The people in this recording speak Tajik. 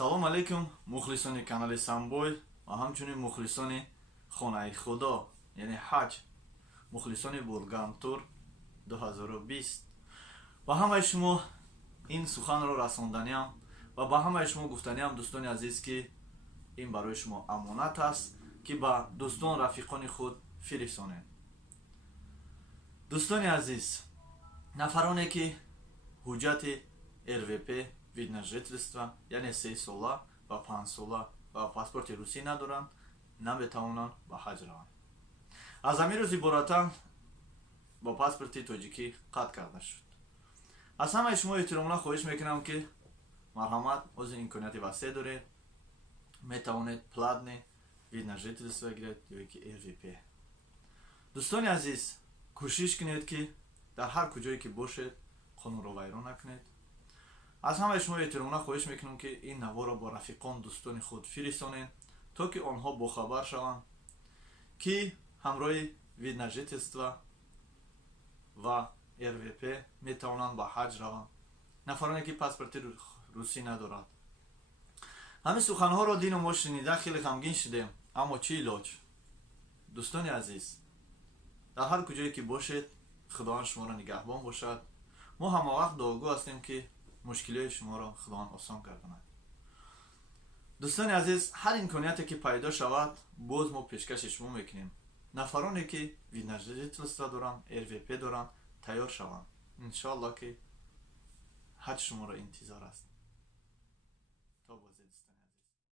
салом алейкум мухлисони канали Самбой ва ҳамчунин мухлисони хонаи худо яъне ҳаҷ, мухлисони бургантур 2020. ба ҳамаи шумо ин суханро расонданиам ва ба ҳамаи шумо гуфтаниам, дӯстони азиз, ки ин барои шумо амонат аст ки ба дӯстон рафиқони худ фиристонед. дӯстони азиз, нафароне ки ҳуҷҷати РВП вид на жительство яъне 3 сола ва 5 сола ва паспорти русӣ надоранд, наметавонанд ба ҳаҷ раванд. аз ҳамин рӯз иборatan ба паспорти тоҷикӣ қатъ карда шуд. аз ҳамаи шумо эҳтиромона хоҳиш мекунам ки марҳамат, ози имконияти васеъ доред, метавонед платни вид на жительство гиред ё ки РВП. дӯстони азиз, кӯшиш кунед ки дар ҳар куҷое ки бошед қонунро вайрон накунед. аз ҳамаи шумо эҳтиромона хоҳиш мекунам ки ин наворо бо рафиқон, дӯстони худ фиристонед, то ки онҳо бохабар шаванд ки ҳамроҳи вид на жительство ва РВП метавонанд ба ҳаҷ раванд, нафароне ки паспорти русӣ надорад. ҳамин суханҳоро дину мо шунида хеле ғамгин шудем, аммо чӣ илоҷ? дӯстони азиз, дар ҳар куҷое ки бошед, худованд шуморо нигаҳбон бошад. мо ҳамавақт дуогӯ ҳастем ки мушкилиҳои шуморо худованд осон гардонад. дӯстони азиз, ҳар имконияте ки пайдо шавад, боз мо пешкаши шумо мекунем. нафароне ки вид на жительство доранд, РВП доранд, тайёр шаванд. иншоалло ки ҳаҷ шуморо интизор аст.